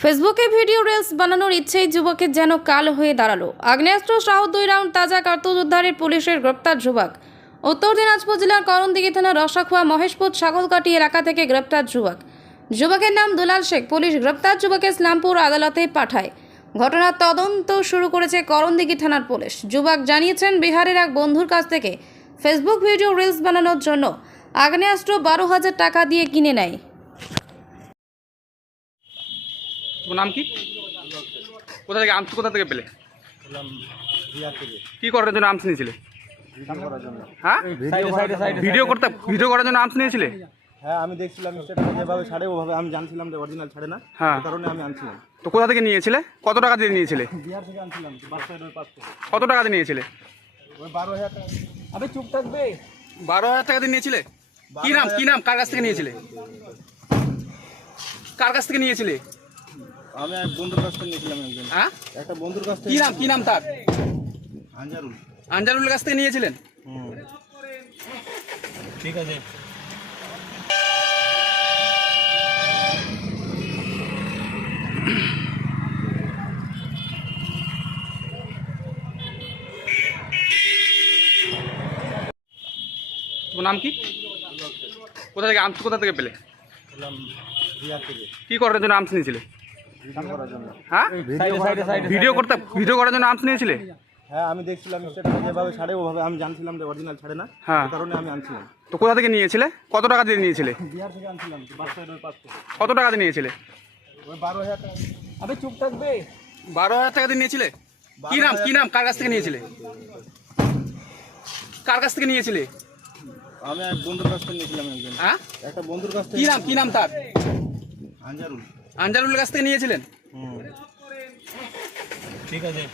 ফেসবুকে video reels বানানোর ইচ্ছেই যুবকের যেন কাল হয়ে দাঁড়াল। আগ্নেয়াস্ত্র সহ দুই রাউন্ড তাজা কার্তুজ উদ্ধারের পুলিশের গ্রেপ্তার যুবক। উত্তর দিনাজপুর জেলার করণদিঘি থানার রসাখোয়া মহেশপুর ছাগলকাটি এলাকা থেকে গ্রেপ্তার যুবক। যুবকের নাম দুলাল শেখ। পুলিশ গ্রেপ্তার যুবকের ইসলামপুর আদালতে পাঠায়। ঘটনার তদন্ত শুরু করেছে করণদিঘি থানার পুলিশ। যুবক জানিয়েছেন, বিহারের এক বন্ধুর কাছ থেকে ফেসবুক ভিডিও রিলস বানানোর জন্য আগ্নেয়াস্ত্র বারো হাজার টাকা দিয়ে কিনে নেয়। তোমার নাম কি? কোথা থেকে আর্মস কোথা থেকে পেলে? কি করার জন্য আর্মস নিয়েছিলে? ভিডিও করার জন্য। হ্যাঁ? ভিডিও করতে ভিডিও করার জন্য আর্মস নিয়েছিলে? হ্যাঁ আমি দেখছিলাম স্টেটাসে যেভাবে ছাড়ে ওভাবে আমি জানছিলাম যে অরিজিনাল ছাড়ে না। হ্যাঁ। কারণে আমি আনছিলাম। তো কোথা থেকে নিয়েছিলে? কত টাকা দিয়ে নিয়েছিলে? বিহার থেকে আনছিলাম কত টাকা দিয়ে নিয়েছিলে? ওই বারো হাজার টাকা। আবে চুপ থাকবে। বারো হাজার টাকা দিয়ে নিয়েছিলে? কি নাম কি নাম? কার কাছ থেকে নিয়েছিলে? কার কাছ থেকে নিয়েছিলে? আমি এক বন্ধুর কাছ থেকে নিয়েছিলাম একজন। হ্যাঁ একটা বন্ধুর কাছ কি থেকে নাম কি নাম তার? আনজারুল। আঞ্জালুলের কাছ থেকে নিয়েছিলেন? ঠিক আছে। নাম কি? কোথা থেকে আর্মস কোথা থেকে পেলে? কি করার জন্য আর্মস নিয়েছিলে? হ্যাঁ? ভিডিও করতে ভিডিও করার জন্য আর্মস নিয়েছিলে? হ্যাঁ আমি দেখছিলাম স্টেটাসে যেভাবে ছাড়ে ওভাবে আমি জানছিলাম যে অরিজিনাল ছাড়ে না। হ্যাঁ। কারণে আমি আনছিলাম। তো কোথা থেকে নিয়েছিলে? কত টাকা দিয়ে নিয়েছিলে? বিহার থেকে আনছিলাম কত টাকা দিয়ে নিয়েছিলে? ওই বারো হাজার টাকা। আবে চুপ থাকবে। বারো হাজার টাকা দিয়ে নিয়েছিলে? কি নাম কি নাম? কার কাছ থেকে নিয়েছিলে? কার কাছ থেকে নিয়েছিলে? আমি এক বন্ধুর কাছ থেকে নিয়েছিলাম একজন। হ্যাঁ? একটা বন্ধুর কাছ থেকে কি নাম কি নাম তার? আনজারুল আঞ্জালুলের কাছ থেকে নিয়েছিলেন? ঠিক আছে।